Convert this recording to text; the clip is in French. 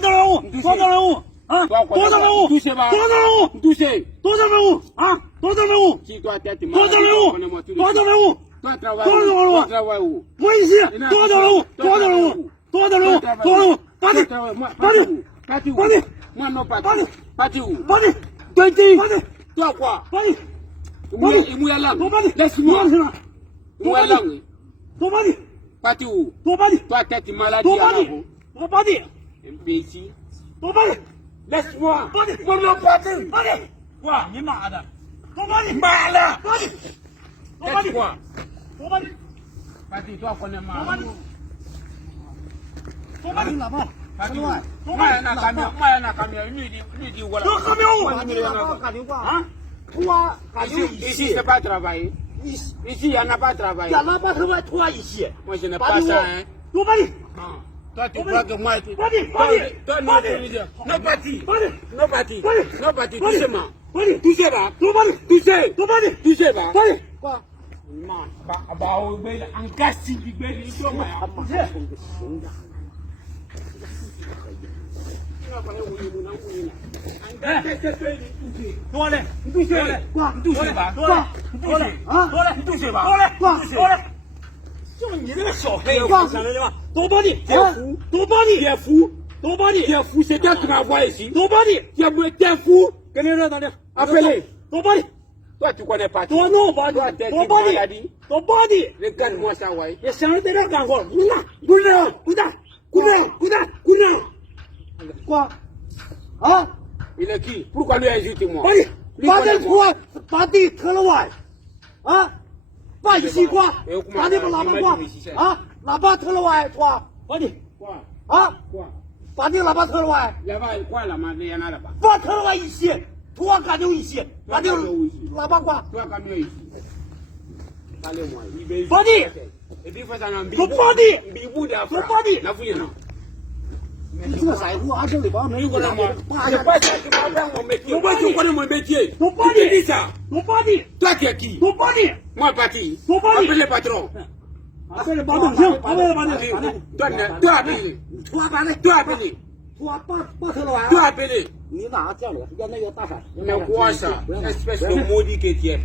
多少人物？多少人物？啊？多少人物？touché吧？多少人物？ touché。多少人物？啊？多少人物？Si toi t'es多少人物？多少人物？ Toi travaille 多少人 où? 物 Toi travaille où? 我一些多少人物？多少人物？多少人物？多少人物？把你， Parti où? 把你， Moi non pas. 把你， Parti où? 把你， Toi dis. 把你， Toi quoi? 把你， Il mouille la langue. 多把你， Laisse-moi. 是吧？ Il mouille la langue. 多把你， Parti où? 多把你， Toi t'es maladie 多把 à 你 vous. ，多把你， Imbécile. 多把你， Laisse-moi. 把你， Moi non parti. 把你， Quoi? 你妈的，多把你， Malade. 把你，多把你， Laisse quoi? 多把你， Parti toi connais 多把 mal. 你，多把你，老爸， Parti où? 多 Moi 把 y'en 你， a 老 camion. 爸， Moi y'en a camion. Lui dit voilà. 有可没有？ Moi, il y en a pas. 打电话 Hein? 拖还有 Ici, 一 ici 些 c'est，pas travailler. 一 Ici il n'y en a pas travaillé. 呀，喇叭头外拖一些， Moi je n'ai 把 pas 你 ça 我 hein. 多把你， Ah. Toi tu Pas crois dit. que moi Pas dit, pas dit. Toi Pas non dit. Tunisien. Non parti. 把你， Non parti. 把你， Non parti. 把你 Touchez-moi. 把你， Touchez pas. 多把你， Touchez. 多把你， Touchez pas. 把你， Quoi? Non. Bah au bel en casting qui bel il doit moi. 不是，行的。多嘞，你多些嘞，挂，你多些吧，多嘞，多嘞啊，多嘞，你多些吧，多嘞，挂，多嘞。就你这个小黑，挂上来的吧，多把你，多把你， T'es fou. 多把你， T'es fou. C'est toi qui m'envoie ici. 多把你， T'es fou. 跟你说咋的？ Appelez. 多把你， Toi tu connais pas. 多弄把你，多把你，多把你。 Regarde-moi ça ouais. 也想着在这干活，滚蛋，滚蛋，滚蛋，滚蛋，滚蛋，滚蛋，挂，啊， Il est qui? Pourquoi lui insulte-moi? 把你，把这拖，把地拖了完，啊，把一西瓜，把你们喇叭挂，啊，喇叭拖了完，拖，把你， Quoi? 啊， Quoi? 把你喇叭拖了完， Là-bas, quoi là-bas? Il y en a là-bas. 把拖了完一些，拖干就一些，把你喇叭挂， Toi camion ici. Parlez-moi. Il veut- 把你， Et puis fais ça en我把你， Bibou de 我 Afra. 把你。 La fouille là. 你这啥？我俺这里把没有 Tu 过来 connais moi? 把 C'est pas ça qui m'a fait mon métier. Moi, tu connais mon métier. Ton Tu panier. te dis ça. 我把你， Toi qui es qui? 我把你， Moi parti. Ton panier. Appelle le patron. 这里把东西，把这把这， Toi appelé. 拖把你， Toi appelé. 拖把拖了完。 Toi appelé. 你哪这样的？要那个大闪， Mais quoi ça? Espèce de maudit que tu es.